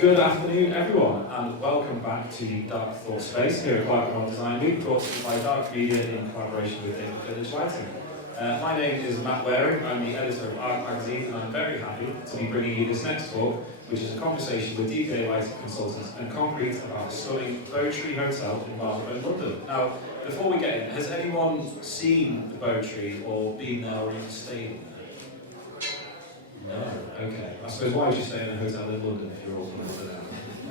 Good afternoon, everyone, and welcome back to the Dark Thought Space here at Clerkenwell Design Week, brought to you by Dark Media in collaboration with Village Lighting. My name is Matt Waring, I'm the editor of Art Magazine, and I'm very happy to be bringing you this next talk, which is a conversation with DPA lighting consultants and Concrete about the stunning Botree Hotel in Marylebone London. Now, before we get in, has anyone seen the Botree or been there or even stayed in there? No, okay. I suppose why would you stay in a hotel in London if you're all from Amsterdam?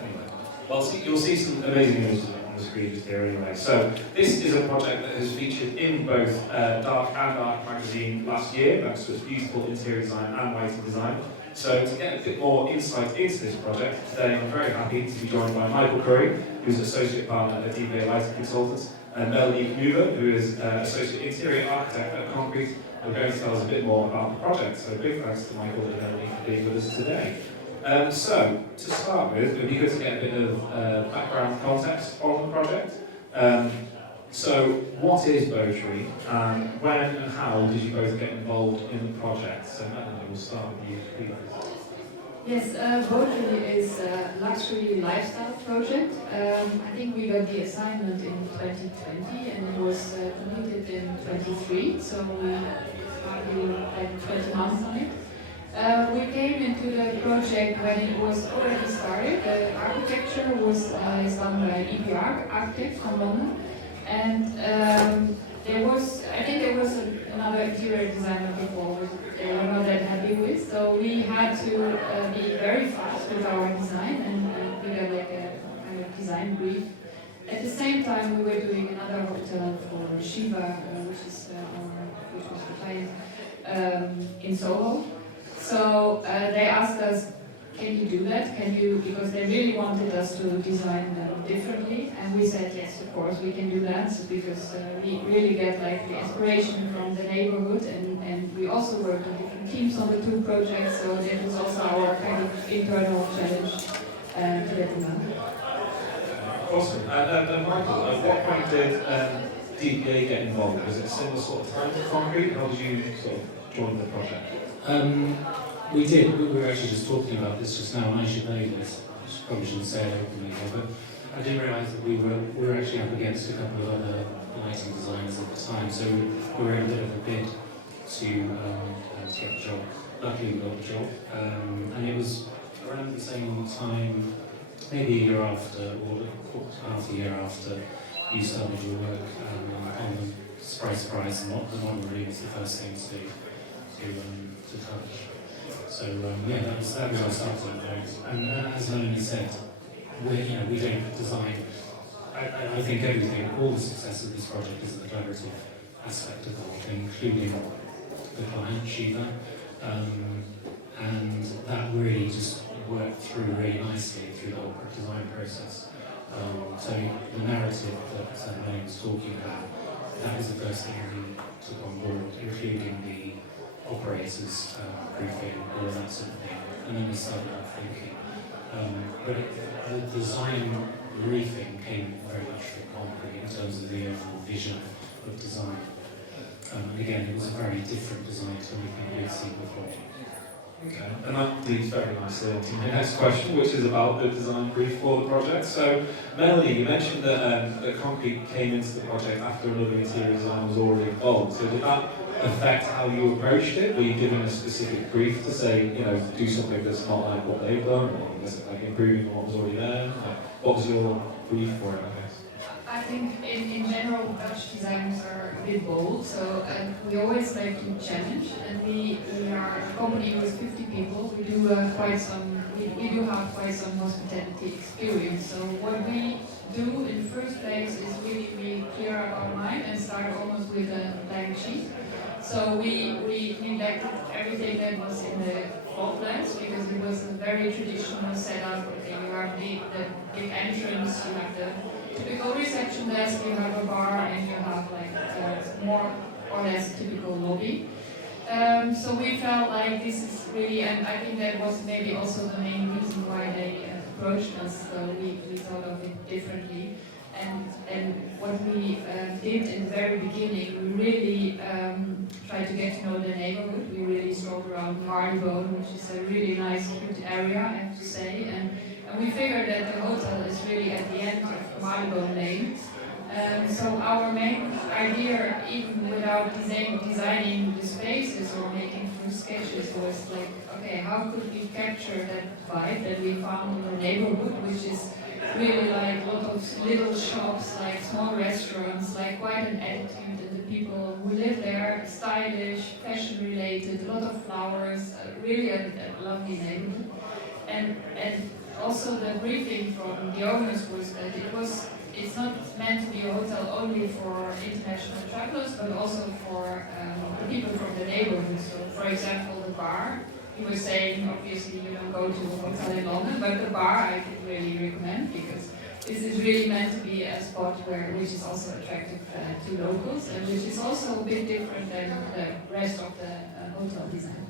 Anyway, well, you'll see some amazing images on the screen just here anyway. So, this is a project that has featured in both Dark and Art Magazine last year, thanks to its beautiful interior design and lighting design. So, to get a bit more insight into this project, today I'm very happy to be joined by Michael Curry, who's Associate Partner at DPA Lighting Consultants, and Melanie Knüwer, who is Associate Interior Architect at Concrete. We're going to tell us a bit more about the project, so big thanks to Michael and Melanie for being with us today. So, to start with, it would be good to get a bit of background context on the project. So, what is Botree, and when and how did you both get involved in the project? So, Melanie, we'll start with you, please. Yes, Botree is a luxury lifestyle project. I think we got the assignment in 2020 and it was completed in 23, so we hardly like 20 months on it. We came into the project when it was already started. The architecture was is done by an EP architect from London, and I think there was another interior designer before which they were not that happy with, so we had to be very fast with our design and we got like a kind of design brief. At the same time, we were doing another hotel for Shiva, which was the client in Soho. So they asked us, can you do that? Can you, because they really wanted us to design differently, and we said yes, of course we can do that, because we really get like the inspiration from the neighborhood, and we also work with different teams on the two projects, so that was also our kind of internal challenge to get them done. Awesome. And Michael, at what point did DPA get involved? Was it a similar sort of time to Concrete? How did you sort of join the project? We did. We were actually just talking about this just now, and I should know this. I probably shouldn't say it openly here, but I didn't realise that we were actually up against a couple of other lighting designers at the time, so we were in a bit of a bid to get the job. Luckily we got the job, and it was around the same time, maybe a year after, or half a year after you started your work on the surprise, and the model really was the first thing to touch. So yeah, that was our starting point. And as Melanie said, we don't design. I think everything, all the success of this project is the collaborative aspect of the whole thing, including the client, Shiva, and that really just worked through really nicely through the whole design process. So the narrative that Melanie was talking about, that was the first thing we took on board, including the operators briefing, all that sort of thing, and then we started out thinking. But the design briefing came very much from Concrete in terms of the overall vision of design. And again, it was a very different design to anything we'd seen before. Okay, and that leads very nicely on to my next question, which is about the design brief for the project. So, Melanie, you mentioned that Concrete came into the project after another interior designer was already involved. So did that affect how you approached it? Were you given a specific brief to say, you know, do something that's not like what they've done, or was it like improving what was already there? Like, what was your brief for it, I guess? I think in general Dutch designers are a bit bold, so we always like to challenge, and we are a company with 50 people. We do we do have quite some hospitality experience. So what we do in the first place is really we clear up our mind and start almost with a blank sheet. So we neglected everything that was in the floor plans because it was a very traditional setup. Okay, you have the big entrance, you have the typical reception desk, you have a bar, and you have like more or less typical lobby. So we felt like this is really, and I think that was maybe also the main reason why they approached us. So we thought of it differently. And what we did in the very beginning, we really tried to get to know the neighborhood. We really strolled around Marylebone, which is a really nice, cute area, I have to say. And we figured that the hotel is really at the end of Marylebone Lane. So our main idea, even without designing the spaces or making full sketches, was like, okay, how could we capture that vibe that we found in the neighborhood, which is really like a lot of little shops, like small restaurants, like quite an attitude, and the people who live there, stylish, fashion related, a lot of flowers, really a lovely neighborhood. And also the briefing from the owners was that it's not meant to be a hotel only for international travelers, but also for the people from the neighborhood. So for example, the bar, he was saying, obviously you don't go to a hotel in London, but the bar I could really recommend because this is really meant to be a spot which is also attractive to locals and which is also a bit different than the rest of the hotel design.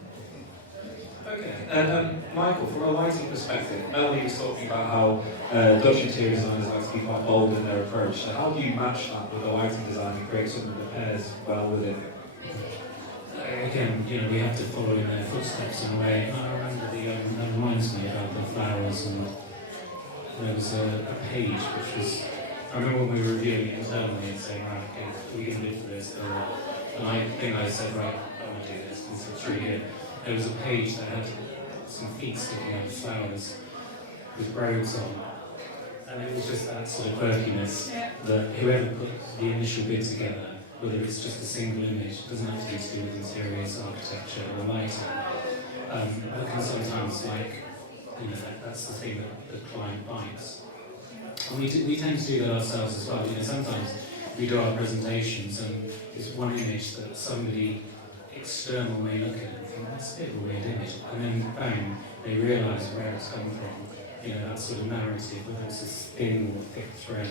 Okay, and Michael, from a lighting perspective, Melanie was talking about how Dutch interior designers like to be quite bold in their approach. So how do you match that with a lighting design and create something that pairs well with it? Again, you know, we have to follow in their footsteps in a way. I remember that reminds me about the flowers, and there was a page which was, I remember when we were reviewing it internally and saying, right, okay, we're going to bid for this, and I think I said, right, I want to do this, because it's really good. There was a page that had some feet sticking out of flowers with robes on, and it was just that sort of quirkiness that whoever put the initial bid together, whether it's just a single image, it doesn't have to be to do with interiors, architecture, or lighting. But can sometimes, like, you know, that's the thing that the client bites. And we tend to do that ourselves as well. You know, sometimes we do our presentations and there's one image that somebody external may look at and think, that's a bit of a weird image. And then, bang, they realise where it's come from. You know, that sort of narrative, whether it's a thin or thick thread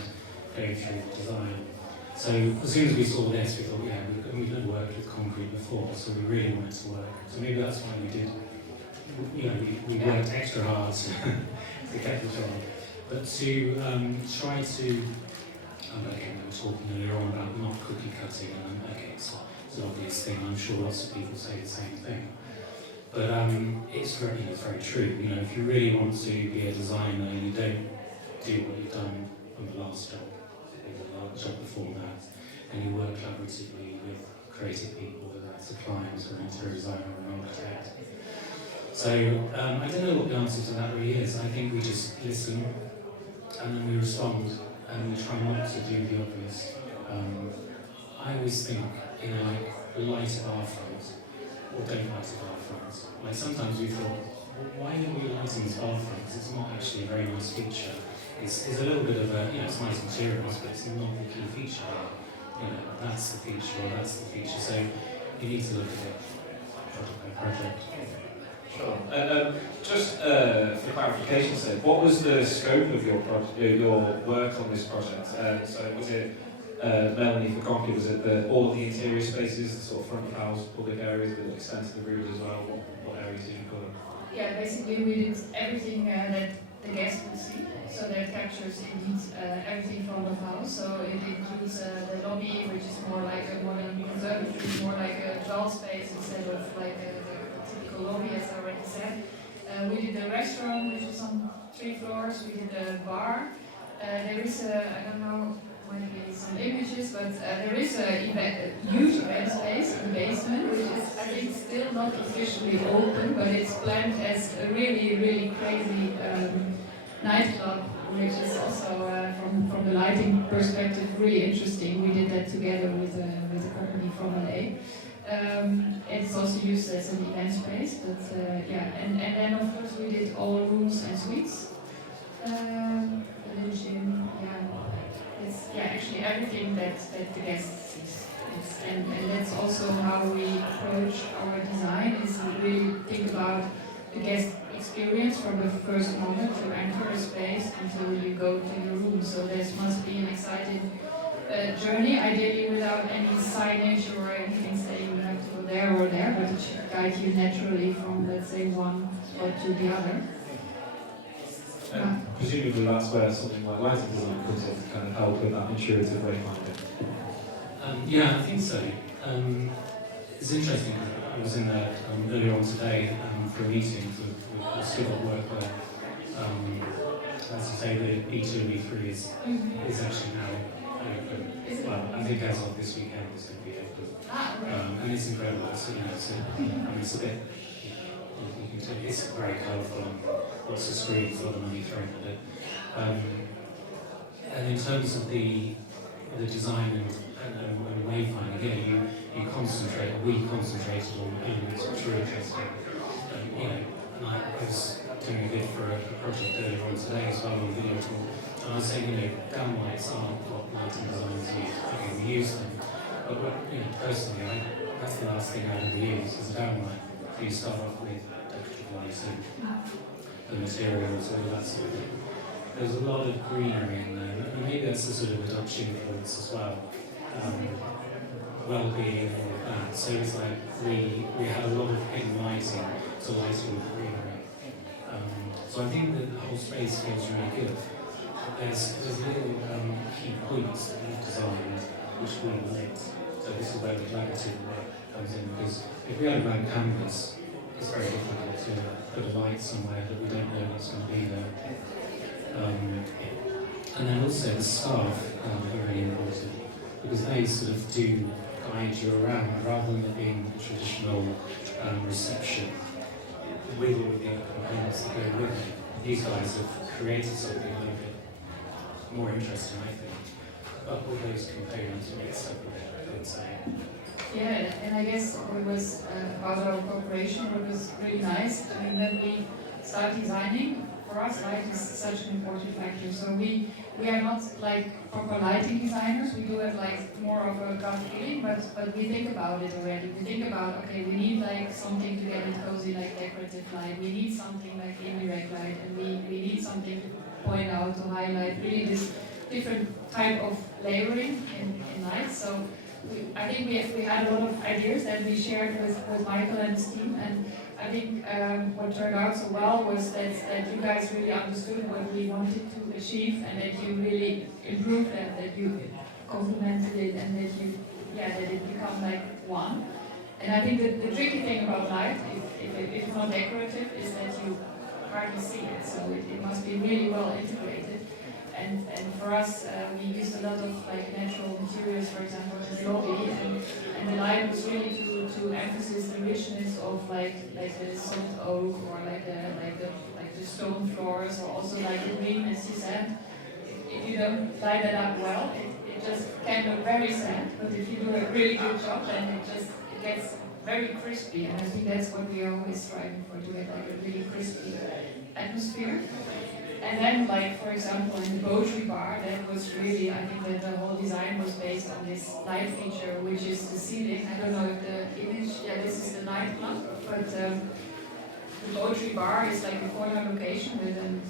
going through the design. So as soon as we saw this, we thought, yeah, we've never worked with concrete before, so we really wanted to work. So maybe that's why we did, you know, we worked extra hard to get the job. But to try to, okay, we were talking earlier on about not cookie cutting, and okay, it's an obvious thing, I'm sure lots of people say the same thing. But it's very true. You know, if you really want to be a designer and you don't do what you've done on the last job, or the job before that, and you work collaboratively with creative people, whether that's a client or an interior designer or an architect. So I don't know what the answer to that really is. I think we just listen and then we respond and we try not to do the obvious. I always think, you know, like light a bar front or don't light a bar front. Like sometimes we thought, well, why are we lighting this bar front? Because it's not actually a very nice feature. It's a little bit of a, you know, it's nice materials, but it's not the key feature. You know, that's the feature or that's the feature. So you need to look at it project by project. Sure. And just for clarification's sake, what was the scope of your work on this project? So was it Melanie for Concrete? Was it all of the interior spaces, the sort of front of house, public areas, the extent of the rooms as well? What areas did you cover? Yeah, basically we did everything that the guest would see. So that captures indeed everything from the house. So it includes the lobby, which is more like a modern conservatory, more like a dull space instead of like a typical lobby, as I already said. We did the restaurant, which is on 3 floors. We did the bar. There is a, I don't know might be some images, but there is a huge event space in the basement, which is, I think, still not officially open, but it's planned as a really, really crazy nightclub, which is also, from the lighting perspective, really interesting. We did that together with a company from LA. It's also used as an event space, but yeah, and then of course we did all rooms and suites. The gym, yeah, it's actually everything that the guest sees. And that's also how we approach our design, is we really think about the guest experience from the first moment you enter a space until you go to your room. So this must be an exciting journey, ideally without any signage or anything saying you have to go there or there, but it should guide you naturally from, let's say, one spot to the other. And presumably that's where something like lighting design comes in to kind of help with that intuitive wayfinding. Yeah, I think so. It's interesting. I was in there earlier on today for a meeting with still at work where, as you say, the E2 and E3 is actually now open. Well, I think as of this weekend it's going to be open. And it's incredible. It's, it's a bit. It's very colourful and lots of screens, a lot of money thrown at it. And in terms of the design and wayfinding, again, we concentrated on elements which were interesting. And I was doing a bit for a project earlier on today as well on video call, and I was saying, downlights aren't what lighting designers use. Okay, we use them, but personally, that's the last thing I ever use is a downlight. So you start off with lighting, the materials, all that sort of thing. There's a lot of greenery in there, and maybe that's a sort of a Dutch influence as well. Well-being and all of that. So it's like we had a lot of hidden lighting to lighting with greenery. So I think that the whole space feels really good. There's little key points that we've designed which we lit. So this is where the collaborative work comes in, because if we had a blank canvas, it's very difficult to put a light somewhere that we don't know what's going to be there. And then also the staff are really important, because they sort of do guide you around rather than it being a traditional reception with all the other components that go with it. These guys have created something a little bit more interesting, I think. But with those components mixed up a bit, I would say. Yeah, and I guess what was about our cooperation, what was really nice, I mean, when we start designing, for us light is such an important factor. So we are not like proper lighting designers, we do have like more of a gut feeling, but we think about it already. We think about, okay, we need like something to get it cozy, like decorative light, we need something like indirect light, and we need something to point out, to highlight, really this different type of layering in light. So I think we had a lot of ideas that we shared with Michael and his team, and I think what turned out so well was that you guys really understood what we wanted to achieve, and that you really improved that you complemented it, and that it become like one. And I think that the tricky thing about light, if it's not decorative, is that you hardly see it, so it must be really well integrated. And for us, we used a lot of like natural materials, for example, in the lobby, and the light was really to emphasize the richness of like the soft oak, or like the stone floors, or also like the green, as you said. If you don't light it up well, it just can look very sad. But if you do a really good job, then it gets very crispy, and I think that's what we are always striving for, to get like a really crispy atmosphere. And then, like, for example, in the Botree bar, that was really, I think that the whole design was based on this light feature, which is the ceiling. I don't know if the image, this is the nightclub, but the Botree bar is like a corner location with an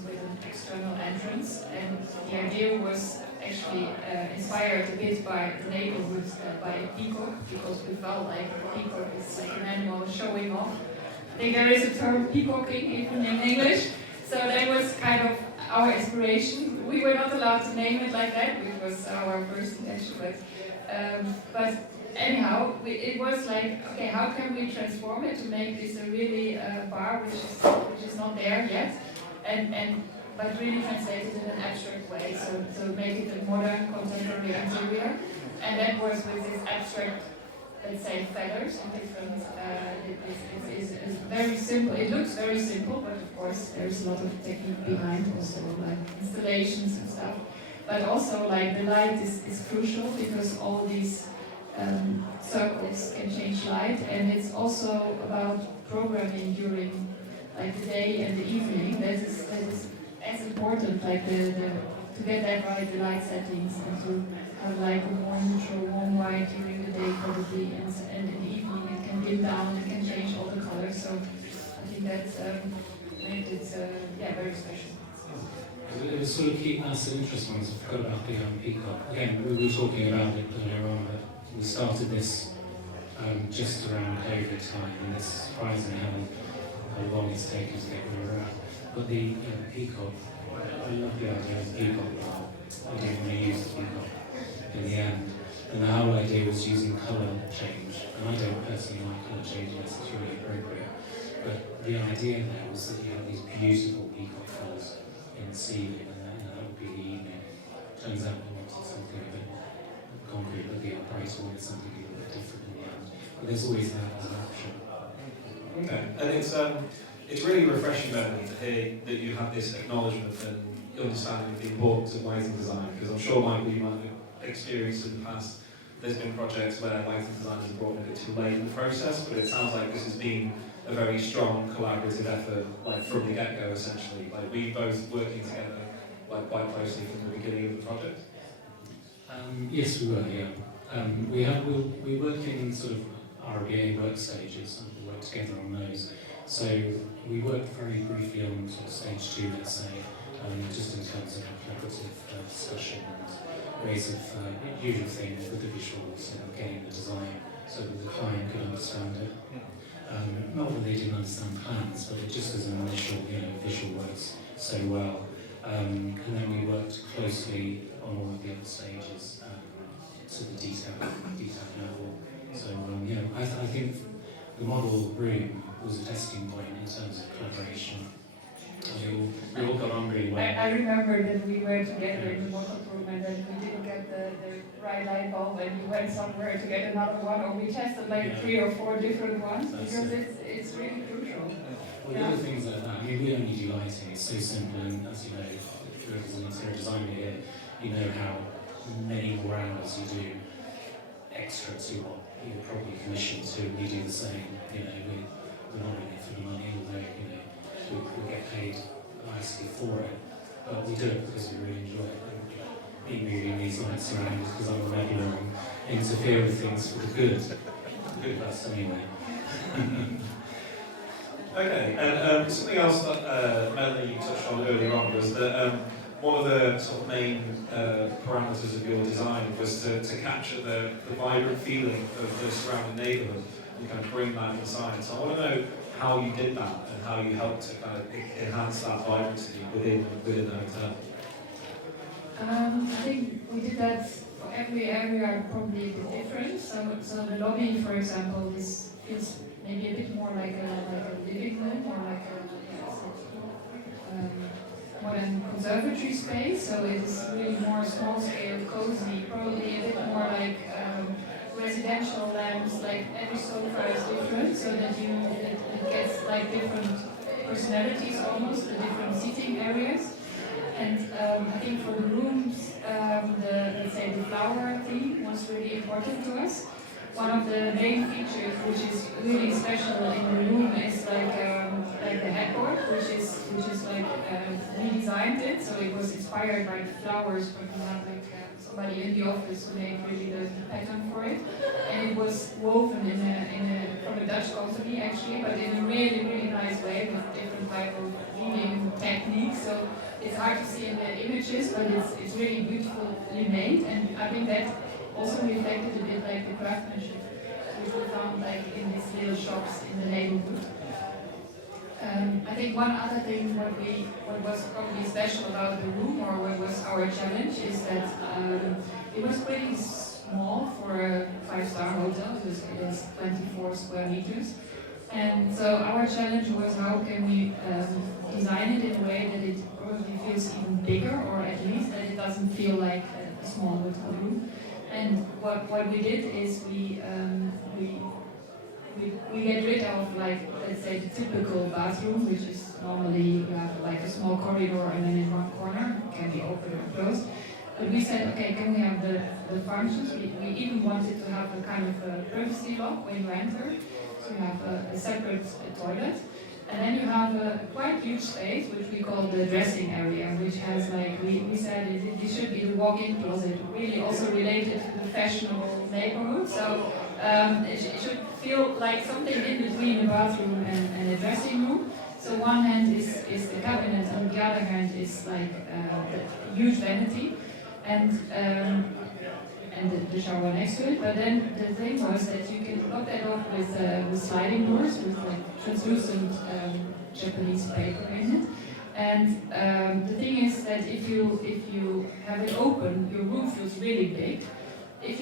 external entrance. And the idea was actually inspired a bit by the neighborhood, by a peacock, because we felt like a peacock is like an animal showing off. I think there is a term peacocking even in English. So that was kind of our inspiration. We were not allowed to name it like that, which was our first intention, but anyhow, it was like, okay, how can we transform it to make this a really bar which is not there yet, and but really translate it in an abstract way, so make it a modern, contemporary interior. And that was with this abstract, let's say, feathers and different, it is very simple. It looks very simple, but of course there's a lot of technique behind, also like installations and stuff. But also like the light is crucial because all these circles can change light, and it's also about programming during like the day and the evening. That is as important, like to get that right, the light settings, and to have like a more neutral, warm white during the day probably, and in the evening it can dim down, it can change all the colors. So I think that's made it very special. It was sort of keeping us interesting. I forgot about the peacock. Again, we were talking about it earlier on, but we started this just around COVID time, and it's surprising how long it's taken to get where we're at. But the peacock, I love the idea of the peacock, but I didn't want to use the peacock in the end. And the whole idea was using colour change. And I don't personally like colour change unless it's really appropriate. But the idea there was that you have these beautiful peacock colours in the ceiling, and that would be the evening. Turns out we wanted something a bit concrete, but the upright wanted something a little bit different in the end. But there's always that as an option. Okay, and it's really refreshing, Melanie, to hear that you have this acknowledgement and understanding of the importance of lighting design, because I'm sure, Michael, you might have experienced in the past, there's been projects where lighting designers are brought in a bit too late in the process, but it sounds like this has been a very strong collaborative effort, like from the get-go, essentially. Like we both working together, like quite closely from the beginning of the project. Yes, we were. Yeah, we work in sort of RBA work stages, and we work together on those. So we worked very briefly on sort of stage 2, let's say, just in terms of collaborative discussion and ways of usual thing with the visuals and getting the design so that the client could understand it. Not that they didn't understand plans, but it just as an initial, visual works so well. And then we worked closely on all of the other stages to the detail level. So I think the model room was a testing point in terms of collaboration. We all got on really well. I remember that we were together in the model room, and then we didn't get the right light bulb, and we went somewhere to get another one, or we tested like 3 or 4 different ones, because it's really crucial. Well, the other things like that, I mean, we only do lighting, it's so simple, and as you know, as an interior designer here, you know how many more hours you do extra to what you're probably commissioned to. We do the same, we're not in it for the money, although, we get paid nicely for it, but we do it because we really enjoy it. Me moving these lights around is because I'm a regular and interfere with things for the good of us anyway. Okay, and something else that Melanie touched on earlier on was that one of the sort of main parameters of your design was to capture the vibrant feeling of the surrounding neighbourhood and kind of bring that inside. So I want to know how you did that and how you helped to kind of enhance that vibrancy within the hotel. I think we did that for every area, probably a bit different. So the lobby, for example, is maybe a bit more like a living room, or like a modern conservatory space. So it's really more small scale, cozy, probably a bit more like residential lamps. Like every sofa is different, so that it gets like different personalities almost, the different seating areas. And I think for the rooms, let's say the flower theme was really important to us. One of the main features, which is really special in the room, is like the headboard, which is like we designed it, so it was inspired by the flowers, but we had like somebody in the office who made really the pattern for it, and it was woven from a Dutch company actually, but in a really nice way with different type of weaving techniques. So it's hard to see in the images, but it's really beautifully made, and I think that also reflected a bit like the craftsmanship which we found like in these little shops in the neighborhood. I think one other thing what was probably special about the room, or what was our challenge, is that it was pretty small for a 5-star hotel. It is 24 square meters. And so our challenge was, how can we design it in a way that it probably bigger, or at least that it doesn't feel like a small hotel room. And what we did is we get rid of, like, let's say, the typical bathroom, which is normally you have like a small corridor and then in one corner it can be open or closed. But we said, okay, can we have the functions? We even wanted to have a kind of a privacy lock when you enter. So you have a separate toilet. And then you have a quite huge space, which we call the dressing area, which has, like, we said it should be the walk-in closet, really also related to the fashionable neighborhood. So it should feel like something in between a bathroom and a dressing room. So one hand is the cabinet, on the other hand is like a huge vanity, and the shower next to it. But then the thing was that you can lock that off with sliding doors, with like translucent Japanese paper in it. And the thing is that if you have it open, your room feels really big. If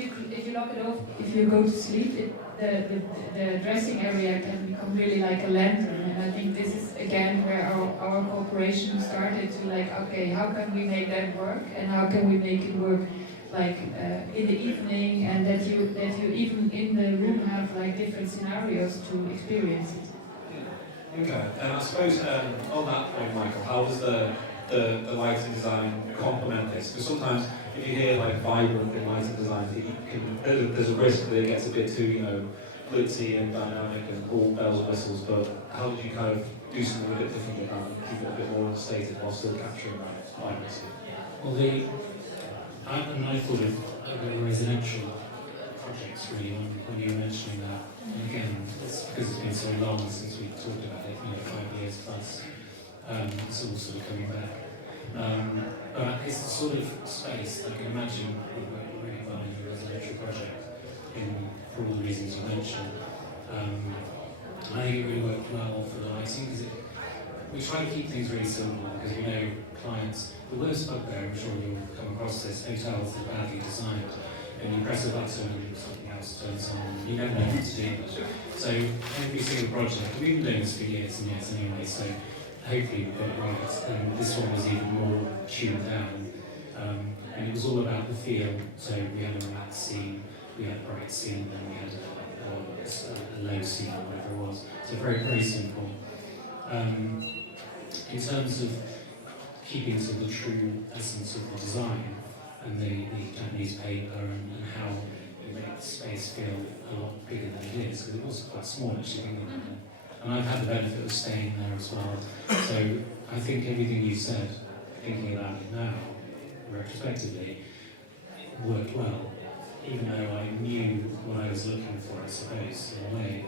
you lock it off, if you go to sleep, the dressing area can become really like a lantern. And I think this is again where our cooperation started to, like, okay, how can we make that work, and how can we make it work like in the evening, and that you even in the room have like different scenarios to experience it. Okay, and I suppose on that point, Michael, how does the lighting design complement this? Because sometimes if you hear like vibrant in lighting design, there's a risk that it gets a bit too, you know, glitzy and dynamic and all bells and whistles. But how did you kind of do something a bit different with that and keep it a bit more stated while still capturing that vibrancy? Well, I thought of residential projects really when you were mentioning that. And again, it's because it's been so long since we talked about it, you know, 5 years plus. It's all sort of coming back. But it's the sort of space I can imagine would work really well in a residential project, for all the reasons you mentioned. I think it really worked well for the lighting because we try to keep things really simple because we know clients, the worst bugbear, I'm sure you'll come across this, hotels are badly designed and you press a button and something else turns on, you never know what to do. So every single project, we've been doing this for years and years anyway, so hopefully we got it right. And this one was even more tuned down. And it was all about the feel, so we had a matte scene, we had a bright scene, and we had a low scene or whatever it was. So very, very simple. In terms of keeping to the true essence of the design and the Japanese paper and how it made the space feel a lot bigger than it is, because it was quite small actually. And I've had the benefit of staying there as well. So I think everything you said, thinking about it now, retrospectively, worked well, even though I knew what I was looking for, I suppose, in a way.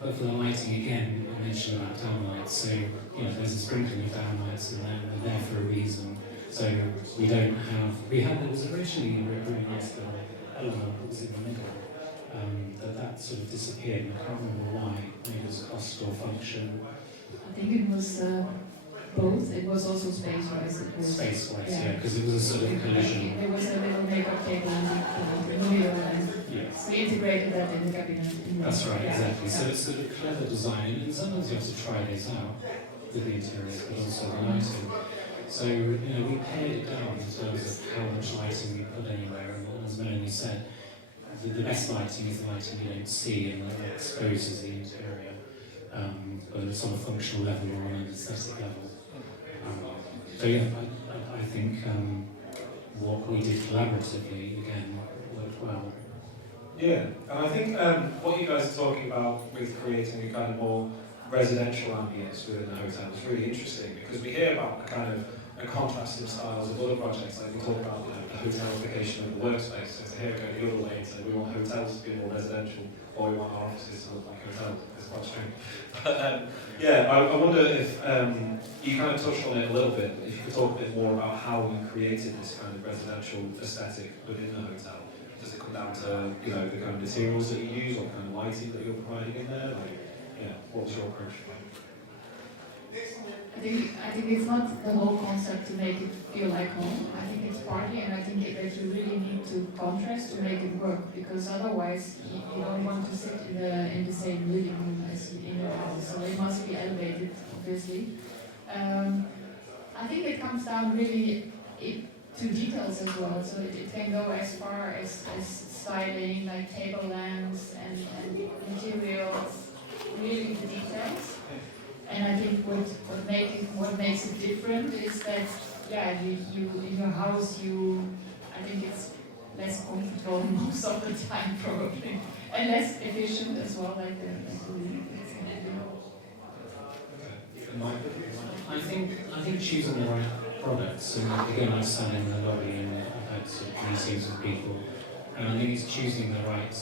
But for the lighting, again, I mentioned about downlights, so there's a sprinkling of downlights and they're there for a reason. So we don't have, there was originally a really nice little element that was in the middle, that sort of disappeared, and I can't remember why. Maybe it was cost or function. I think it was both. It was also space-wise. Space-wise, yeah, because it was a sort of collision. There was a little makeup table in the middle, and we integrated that in the cabinet. That's right, exactly. So it's sort of clever design, and sometimes you have to try this out with the interiors, but also the lighting. So, we pared it down in terms of how much lighting we put anywhere, and as Melanie said, the best lighting is the lighting you don't see and that exposes the interior, whether it's on a functional level or on an aesthetic level. So I think what we did collaboratively, again, worked well. Yeah, and I think what you guys are talking about with creating a kind of more residential ambience within the hotel is really interesting, because we hear about a kind of a contrasting styles of other projects, like we talk about the hotelification of the workspace. So to hear it go the other way, and say we want hotels to be more residential, or we want our offices to look like hotels. It's quite strange. But I wonder if you kind of touched on it a little bit. If you could talk a bit more about how you created this kind of residential aesthetic within the hotel. Does it come down to the kind of materials that you use, or kind of lighting that you're providing in there? What was your approach? I think it's not the whole concept to make it feel like home. I think it's partly, and I think that you really need to contrast to make it work, because otherwise you don't want to sit in the same living room as in your house. So it must be elevated, obviously. I think it comes down really to details as well. So it can go as far as styling, like table lamps and materials, really the details. And I think what makes it different is that, yeah, you in your house, I think it's less comfortable most of the time probably, and less efficient as well, like the I think choosing the right products, and again I stand in the lobby and I've had sort of meetings with people, and I think it's choosing the right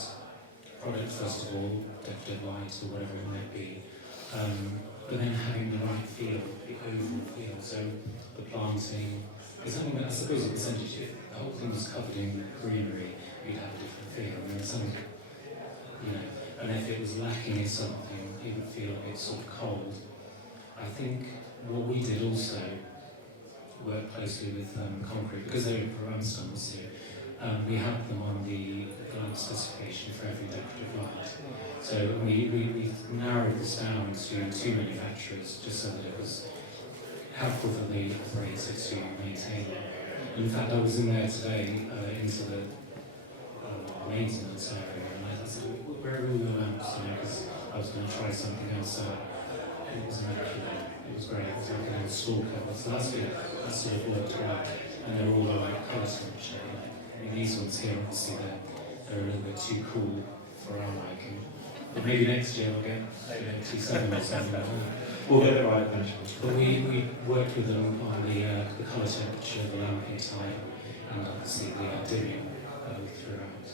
product first of all, decorative lights or whatever it might be, but then having the right feel, the overall feel. So the planting, it's something that I suppose at percentage, if the whole thing was covered in greenery, you'd have a different feel. I mean, something, and if it was lacking in something, it would feel a bit sort of cold. I think what we did also work closely with Concrete, because they're in Amsterdam this year. We had them on the lamp specification for every decorative light. So we narrowed this down to 2 manufacturers, just so that it was helpful for the operator to maintain it. In fact, I was in there today into the maintenance area, and I said, where are all your lamps? Because I was going to try something else out. And it was immaculate. It was great. It was like a store cover. So that's good. That sort of worked well. And they're all like colour switch. I mean, these ones here, obviously, they're a little bit too cool for our liking. But maybe next year we'll get T7 or something like that. We'll get it right eventually. But we worked with them on the colour temperature, the lamping type, and obviously the dimming throughout.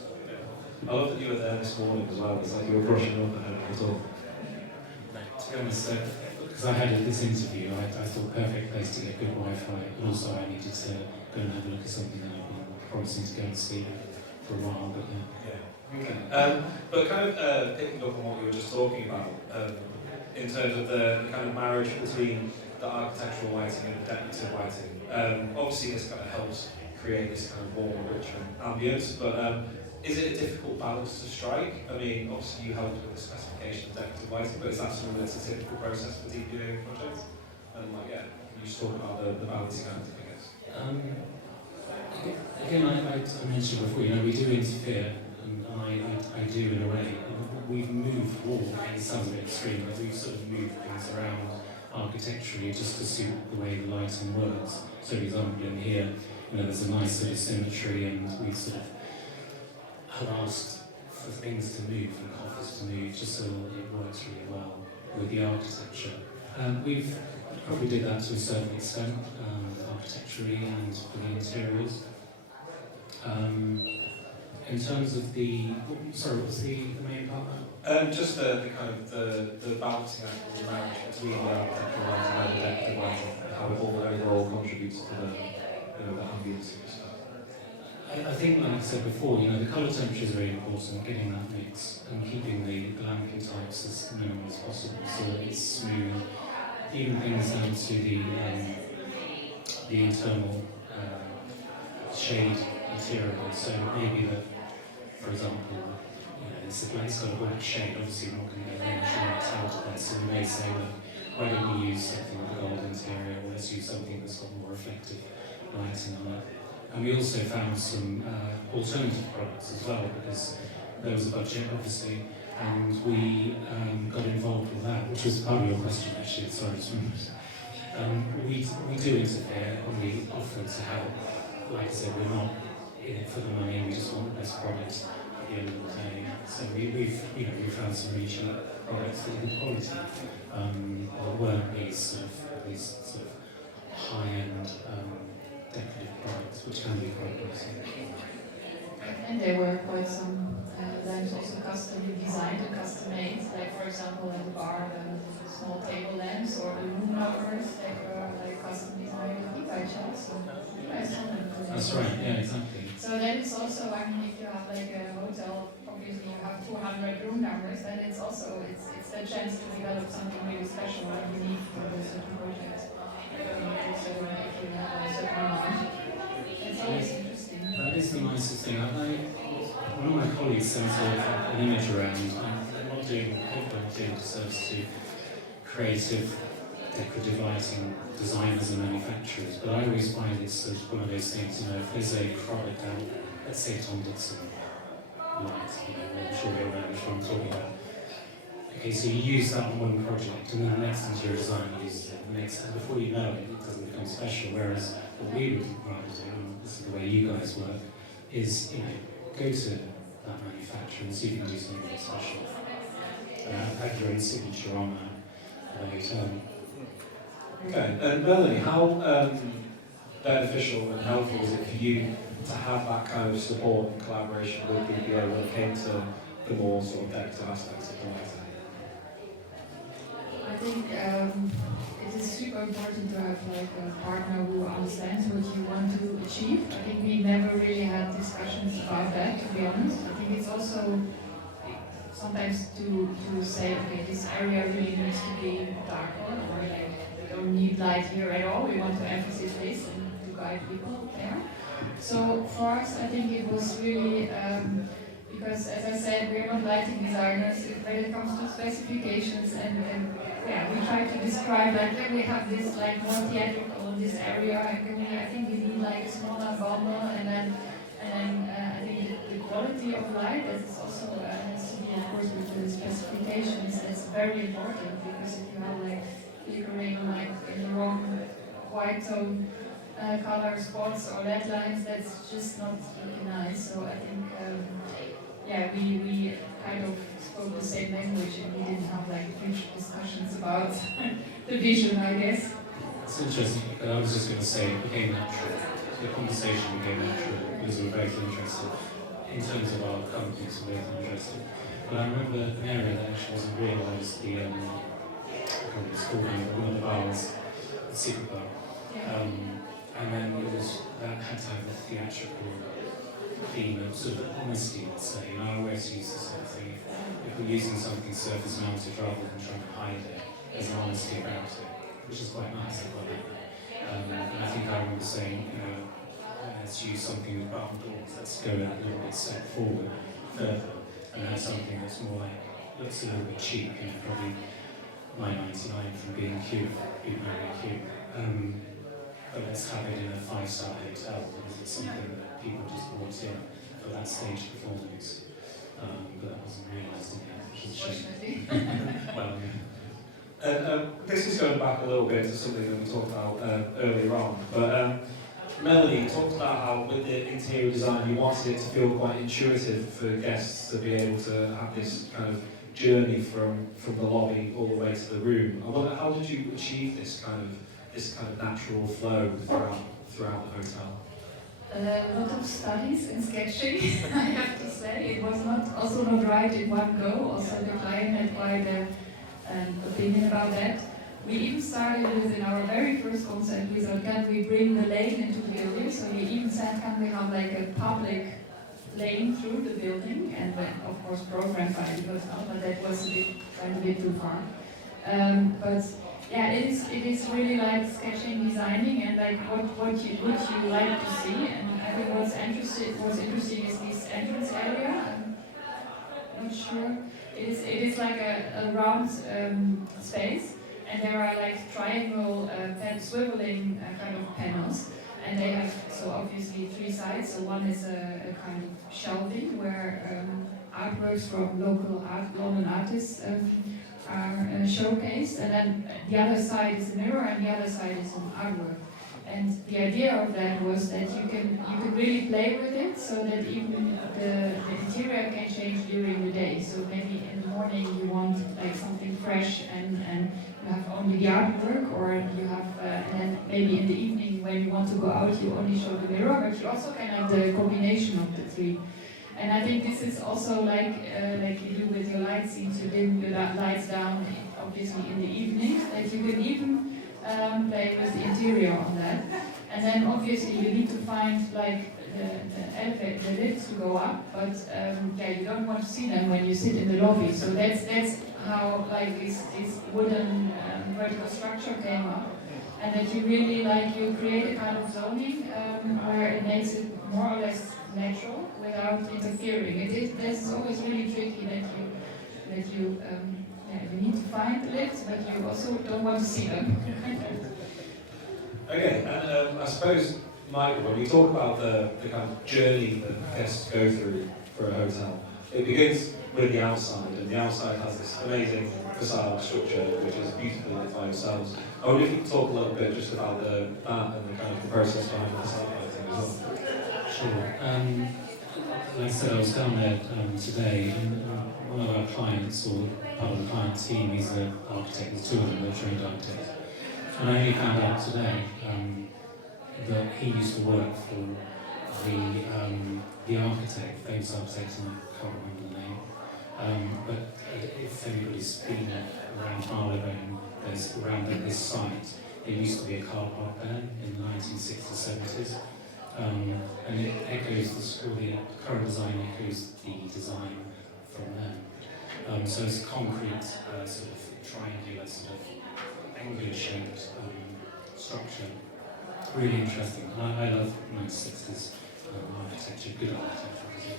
I love that you were there this morning as well. It's like you were brushing up ahead of it all. To be honest, because I had this interview, I thought perfect place to get good Wi-Fi, and also I needed to go and have a look at something that I've been promising to go and see for a while. But yeah. Okay. But kind of picking up on what you were just talking about, in terms of the kind of marriage between the architectural lighting and the decorative lighting. Obviously, this kind of helps create this kind of warm, richer ambience, but is it a difficult balance to strike? I mean, obviously you helped with the specification of decorative lighting, but is that something that's a typical process for DPA projects? And can you just talk about the balancing act, I guess? Again, I mentioned before, we do interfere, and I do in a way. We've moved wall, it sounds a bit extreme, but we've sort of moved things around architecturally just to suit the way the lighting works. So for example, in here, there's a nice sort of symmetry, and we sort of have asked for things to move and coffers to move just so it works really well with the architecture. We've probably did that to a certain extent, architecturally and for the interiors. In terms of what's the main part? Just the kind of the balancing act of the marriage between the architectural lighting and the decorative lighting, and how it all overall contributes to the ambience of the stuff. I think, like I said before, the colour temperature is very important, getting that mix and keeping the lamping types as minimal as possible so that it's smooth, even things down to the internal shade material. So maybe that, for example, it's got a black shade, obviously we're not going to get very much light out of that, so we may say, look, why don't we use something with a gold interior, or let's use something that's got more reflective lighting on it. And we also found some alternative products as well, because there was a budget, obviously, and we got involved with that, which was part of your question, actually. Sorry, we do interfere, and we offer to help. Like I said, we're not in it for the money, we just want the best product at the end of the day. So we've found some really cheap products that are good quality, that weren't these sort of high-end decorative products, which can be quite costly. And there were quite some lamps also custom designed and custom made, like for example at the bar, the small table lamps or the room numbers that were like custom designed, I think by Chelsea. That's right, yeah, exactly. So then it's also, if you have like a hotel, obviously you have 200 room numbers, then it's also, it's the chance to develop something really special and unique for a certain project. So if you have a certain amount, it's always interesting. That is the nicest thing. One of my colleagues sent an image around. I'm not doing service to creative decorative lighting designers and manufacturers, but I always find it's sort of one of those things, if there's a product out, let's say Tom Dixon light, I'm sure you'll know which one I'm talking about. Okay, so you use that on one project, and then the next interior designer uses it, and before you know it, it doesn't become special, whereas what we would rather do, and this is the way you guys work, is, go to that manufacturer and see if you can do something special. Add your own signature on that hotel. Okay, and Melanie, how beneficial and helpful is it for you to have that kind of support and collaboration with BPO when it came to the more sort of decorative aspects of the lighting? I think it is super important to have like a partner who understands what you want to achieve. I think we never really had discussions about that, to be honest. I think it's also sometimes to say, okay, this area really needs to be darker, or like we don't need light here at all. We want to emphasize this and to guide people there. So for us, I think it was really because, as I said, we're not lighting designers when it comes to specifications, and we try to describe like, can we have this like more theatrical in this area, and I think we need like a smaller bundle, and then I think the quality of light, that is also has to be, of course, with the specifications. That's very important, because if you have like flickering like in the wrong white tone color spots or LED lines, that's just not looking nice. So I think we kind of spoke the same language, and we didn't have like huge discussions about the vision, I guess. It's interesting, but I was just going to say it became natural. The conversation became natural because we were both interested. In terms of our companies, we were both interested. But I remember an area that actually wasn't realised, I can't remember it's called now, but one of the bars, the secret bar. And then it was, that had to have a theatrical theme of sort of honesty, let's say. I always use this sort of thing. If we're using something surface mounted rather than trying to hide it, there's an honesty about it, which is quite nice. I like that. And I think I remember saying, let's use something with button doors, let's go a little bit step forward further, and have something that's more like, looks a little bit cheap, probably $9.99 from B&Q, being very cute. But let's have it in a 5-star hotel, because it's something that people just brought in for that stage performance. But that wasn't realised in the end, which is a shame. Well, yeah. And this is going back a little bit to something that we talked about earlier on, but Melanie talked about how with the interior design you wanted it to feel quite intuitive for guests to be able to have this kind of journey from the lobby all the way to the room. I wonder, how did you achieve this kind of natural flow throughout the hotel? A lot of studies and sketching, I have to say. It was also not right in one go. Also the client had quite an opinion about that. We even started with, in our very first concept, we thought, can we bring the lane into the building? So we even said, can we have like a public lane through the building? And then, of course, programmed by because but that was a bit too far. But yeah, it is really like sketching, designing, and like what you like to see. And I think what's interesting is this entrance area. I'm not sure. It is like a round space, and there are like triangle swiveling kind of panels, and they have so obviously 3 sides. So one is a kind of shelving where artworks from local London artists are showcased, and then the other side is a mirror, and the other side is an artwork. And the idea of that was that you can really play with it, so that even the interior can change during the day. So maybe in the morning you want like something fresh, and you have only the artwork, or you have and then maybe in the evening when you want to go out you only show the mirror, but you also can have the combination of the 3. And I think this is also like you do with your light scenes, you dim the lights down, obviously in the evening, that you can even play with the interior on that. And then obviously you need to find like the elevator, the lifts to go up, but you don't want to see them when you sit in the lobby. So that's how like this wooden vertical structure came up. And that you really you create a kind of zoning where it makes it more or less natural without interfering. This is always really tricky that you yeah, you need to find the lifts, but you also don't want to see them. Okay, and I suppose, Michael, when we talk about the kind of journey that guests go through for a hotel, it begins with the outside, and the outside has this amazing facade structure which is beautifully lit by yourselves. I wonder if you could talk a little bit just about that and the kind of the process behind the facade lighting as well. Sure. Like I said, I was down there today, and one of our clients, or part of the client team, he's an architect, there's two of them, they're trained architects. And I only found out today that he used to work for the architect, famous architect, and I can't remember the name. But if anybody's been around Marylebone, there's around this site, there used to be a car park there in the 1960s, 70s. And it echoes, the current design echoes the design from them. So it's a concrete, sort of triangular, sort of angular shaped structure. Really interesting. I love 1960s architecture, good architecture.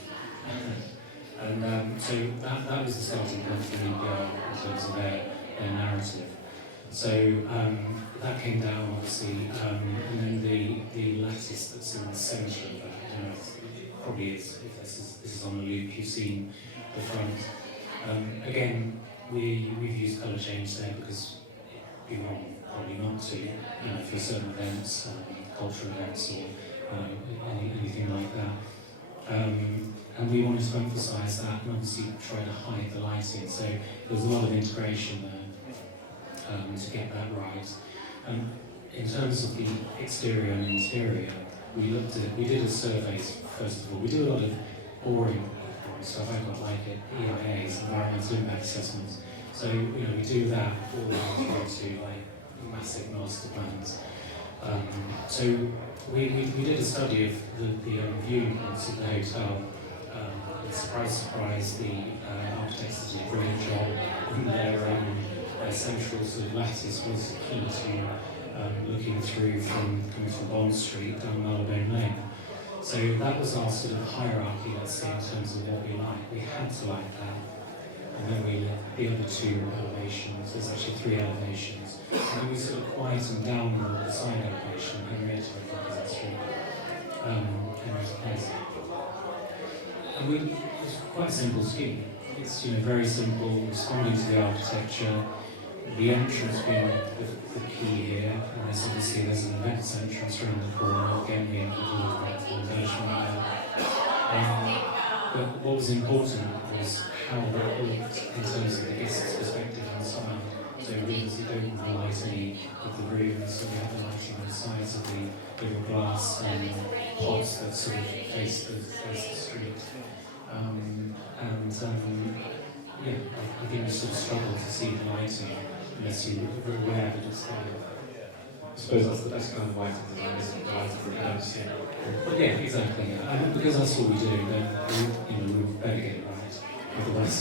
And so that was the starting point for EPR in terms of their narrative. So that came down obviously, and then the lattice that's in the centre of that, probably is, if this is on a loop, you've seen the front. Again, we've used colour change there because it'd be wrong probably not to, for certain events, cultural events or anything like that. And we wanted to emphasise that and obviously try to hide the lighting. So there's a lot of integration there. To get that right. In terms of the exterior and interior, we did a survey first of all. We do a lot of boring stuff. I quite like it. EIAs, environmental impact assessments. So we do that all the way through to like massive master plans. So we did a study of the viewing points of the hotel. And surprise, the architects did a brilliant job in their central sort of lattice was key to looking through coming from Bond Street down Marylebone Lane. So that was our sort of hierarchy, let's say, in terms of what we like. We had to like that. And then the other two elevations, there's actually 3 elevations. And then we sort of quietened down the side elevation, Henrietta, I think is that street. Henrietta Place. And it's quite a simple scheme. It's very simple, responding to the architecture. The entrance being the key here, and there's an events entrance around the corner, again the engagement there. But what was important was how that looked in terms of the guest's perspective inside. So we don't highlight any of the rooms, so we have the lighting on the sides of the little glass pods that sort of face the street. Yeah, I think we sort of struggle to see the lighting unless you're aware that it's there. I suppose that's the best kind of lighting design, isn't it? The lighting for events. Well, yeah, exactly. Yeah. And because that's what we do, then we better get it right. Otherwise,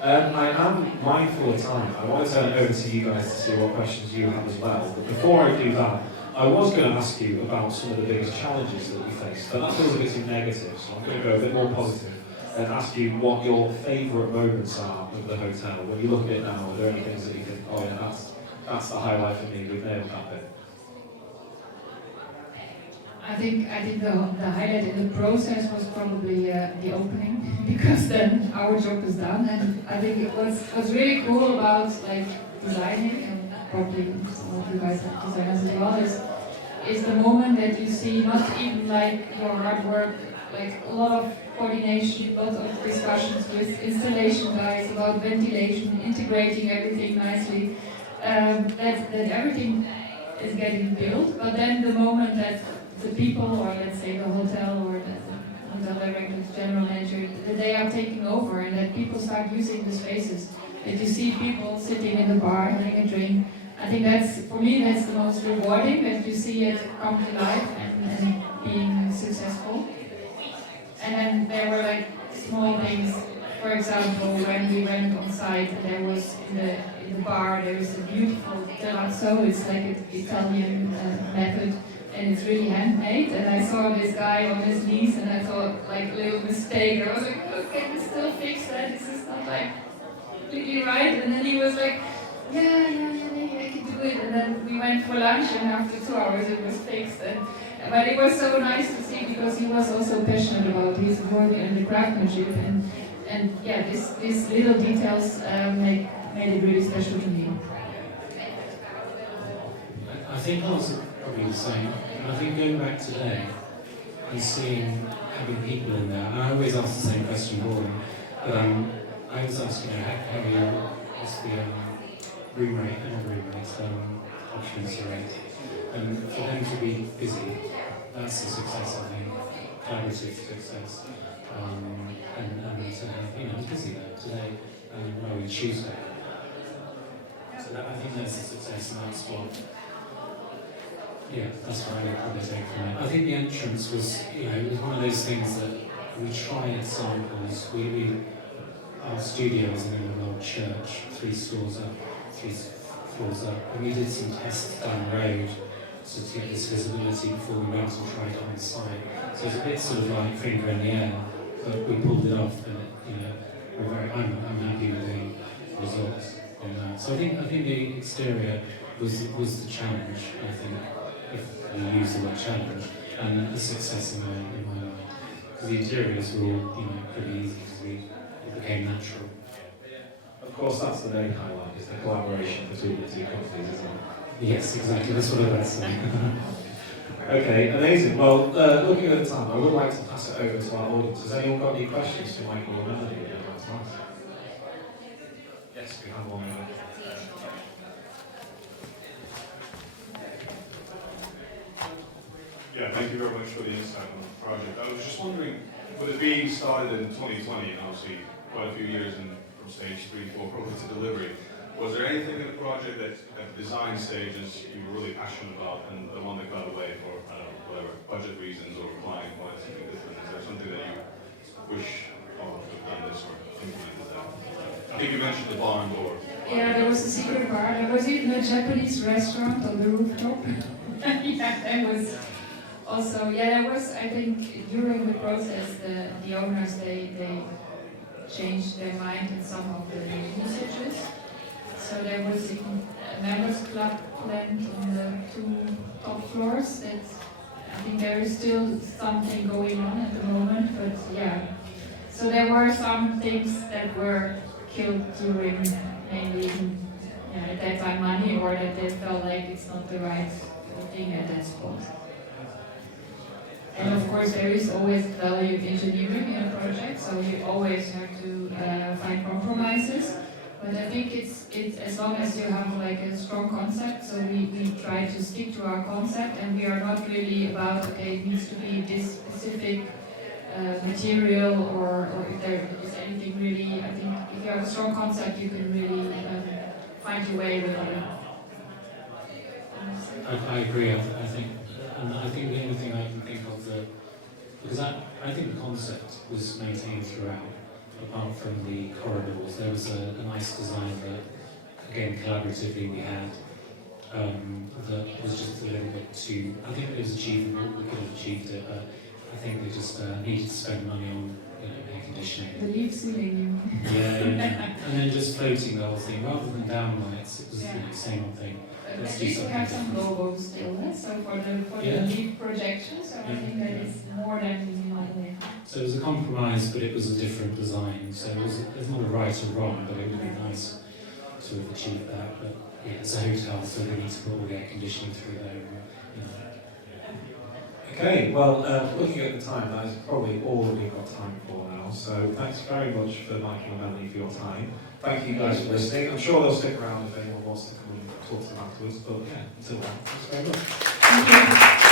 I am mindful of time. I want to turn it over to you guys to see what questions you have as well. But before I do that, I was going to ask you about some of the biggest challenges that we face, but that feels a bit too negative, so I'm going to go a bit more positive and ask you what your favourite moments are of the hotel. When you look at it now, are there any things that you think, oh yeah, that's the highlight for me, we've nailed that bit? I think the highlight in the process was probably the opening, because then our job is done. And I think what's really cool about like designing, and probably some of you guys are designers as well, is the moment that you see not even like your hard work, like a lot of coordination, lots of discussions with installation guys about ventilation, integrating everything nicely, that everything is getting built, but then the moment that the people, or let's say the hotel or the hotel director, general manager, that they are taking over and that people start using the spaces, that you see people sitting in the bar having a drink. I think for me that's the most rewarding, that you see it come to life and being successful. And then there were like small things. For example, when we went on site, there was in the bar there is a beautiful terrazzo. It's like an Italian method, and it's really handmade. And I saw this guy on his knees, and I thought like a little mistake. I was like, oh, can we still fix that? This is not like completely right. And then he was like, yeah, I can do it. And then we went for lunch, and after 2 hours it was fixed. But it was so nice to see, because he was also passionate about his work and the craftsmanship. And yeah, these little details made it really special to me. I think ours are probably the same. I think going back today and seeing having people in there, and I always ask the same question for them, but I always ask, what's the room rate, not room rate, occupancy rate, and for them to be busy, that's a success, I think, collaborative success, and to have, it's busy there today, on Tuesday. So that, I think that's a success, and that's what, that's what I would probably take from it. I think the entrance was, it was one of those things that we tried samples. Our studio is in the middle of an old church, 3 floors up, and we did some tests down the road to get this visibility before we went and tried it on site. So it's a bit sort of like finger in the air, but we pulled it off, and I'm happy with the results on that. So I think the exterior was the challenge, I think, if you use the word challenge, and the success in my mind. Because the interiors were all, pretty easy, because it became natural. Of course, that's the main highlight, is the collaboration between the 2 companies, isn't it? Yes, exactly, that's what I was saying. Okay, amazing. Well, looking at the time, I would like to pass it over to our audience. Has anyone got any questions for Michael or Melanie that they'd like to ask? Yes, we have one. Yeah, thank you very much for the insight on the project. I was just wondering, with it being started in 2020, and obviously quite a few years from stage 3, 4, probably to delivery, was there anything in the project that at the design stages you were really passionate about, and the one that got away for, whatever, budget reasons or client wanted something different? Is there something that you wish, oh, could have done this or implemented that? I think you mentioned the barn door. Yeah, there was a secret bar. There was even a Japanese restaurant on the rooftop. Yeah, that was also, there was, I think, during the process, the owners, they changed their mind in some of the usages. So there was a members club planned on the 2 top floors. That I think there is still something going on at the moment, but yeah. So there were some things that were killed during mainly at that time money, or that they felt like it's not the right thing at that spot. And of course there is always value engineering in a project, so you always have to find compromises. But I think it's as long as you have like a strong concept, so we try to stick to our concept, and we are not really about, okay, it needs to be this specific material, or if there is anything really. I think if you have a strong concept, you can really find your way with it. I agree. I think the only thing I can think of because I think the concept was maintained throughout. Apart from the corridors, there was a nice design that, again, collaboratively we had, that was just a little bit too. I think it was achievable. We could have achieved it, but I think we just needed to spend money on air conditioning. The leaf ceiling. Yeah, and then just floating the whole thing rather than downlights. It was the same old thing. At least we have some logos still, so for the leaf projection, so I think that is more than So it was a compromise, but it was a different design. So it's not a right or wrong, but it would be nice to have achieved that. But yeah, it's a hotel, so we need to put all the air conditioning through there. Okay, well, looking at the time, that is probably all we've got time for now. So thanks very much for Michael and Melanie for your time. Thank you guys for listening. I'm sure they'll stick around if anyone wants to come and talk to them afterwards. But yeah, until then, thanks very much. Thank you.